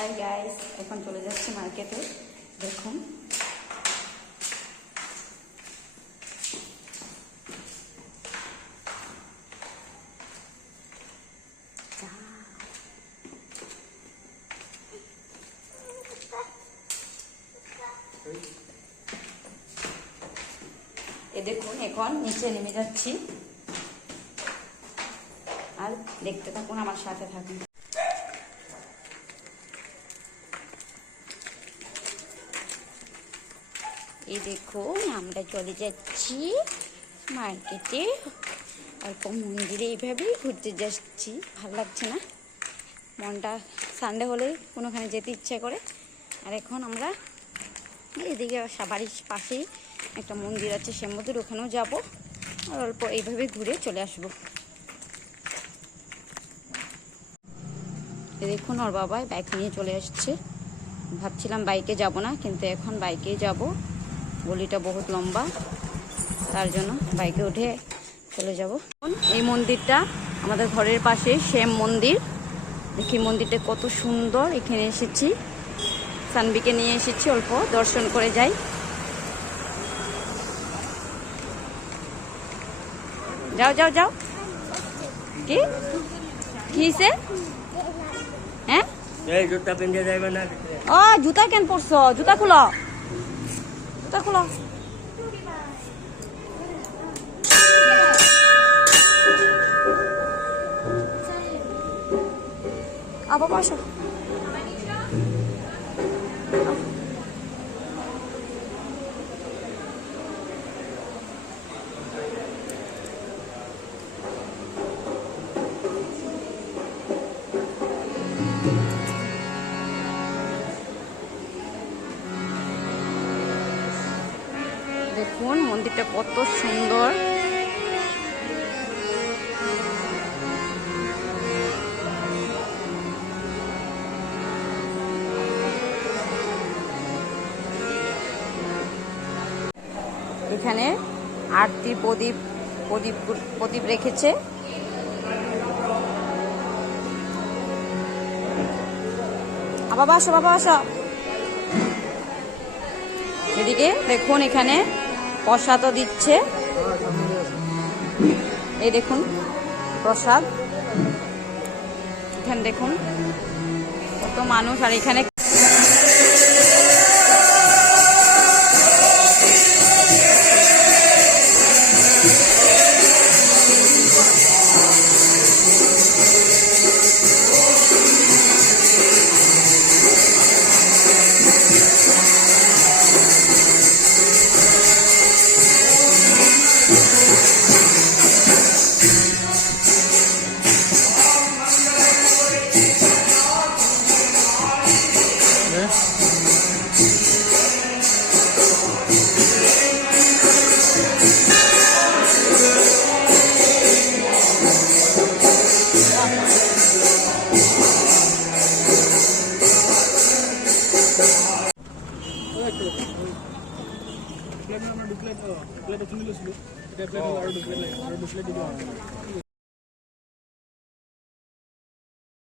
Hi guys, এখন চলে যাচ্ছি মার্কেটে। দেখুন দেখুন এখন নিচে নেমে যাচ্ছি, আর দেখতে থাকুন, আমার সাথে থাকুন। এই দেখুন আমরা চলে যাচ্ছি মার্কেটে, অল্প মন্দিরে এইভাবেই ঘুরতে যাচ্ছি। ভালো লাগছে না? মনটা সানডে হলে কোনোখানে যেতে ইচ্ছে করে। আর এখন আমরা এদিকে বাড়ির পাশেই একটা মন্দির আছে, সে মন্দির, ওখানেও যাবো, আর অল্প এইভাবে ঘুরে চলে আসবো। দেখুন ওর বাবা বাইক নিয়ে চলে আসছে। ভাবছিলাম বাইকে যাব না, কিন্তু এখন বাইকেই যাব। গলিটা বহুত লম্বা, তার জন্য বাইকে উঠে চলে যাব। এই মন্দিরটা আমাদের ঘরের পাশে সেম মন্দির। দেখি মন্দিরটা কত সুন্দর। এখানে এসেছি, সানবিকে নিয়ে এসেছি, অল্প দর্শন করে যাই। যাও যাও যাও। কি কিসে? হ্যাঁ, জুতা পিন্ধে যাইবে না? ও জুতা কেন পরছো? জুতা খুলো, জুতা খুলো। বাবা আসো। দেখুন মন্দিরটা কত সুন্দর। এখানে আরতি প্রদীপ প্রদীপ প্রদীপ রেখেছে। বাবা আসো, বাবা আসো। এদিকে দেখুন এখানে প্রসাদও দিচ্ছে। এই দেখুন প্রসাদ। এখানে দেখুন কত মানুষ। আর এখানে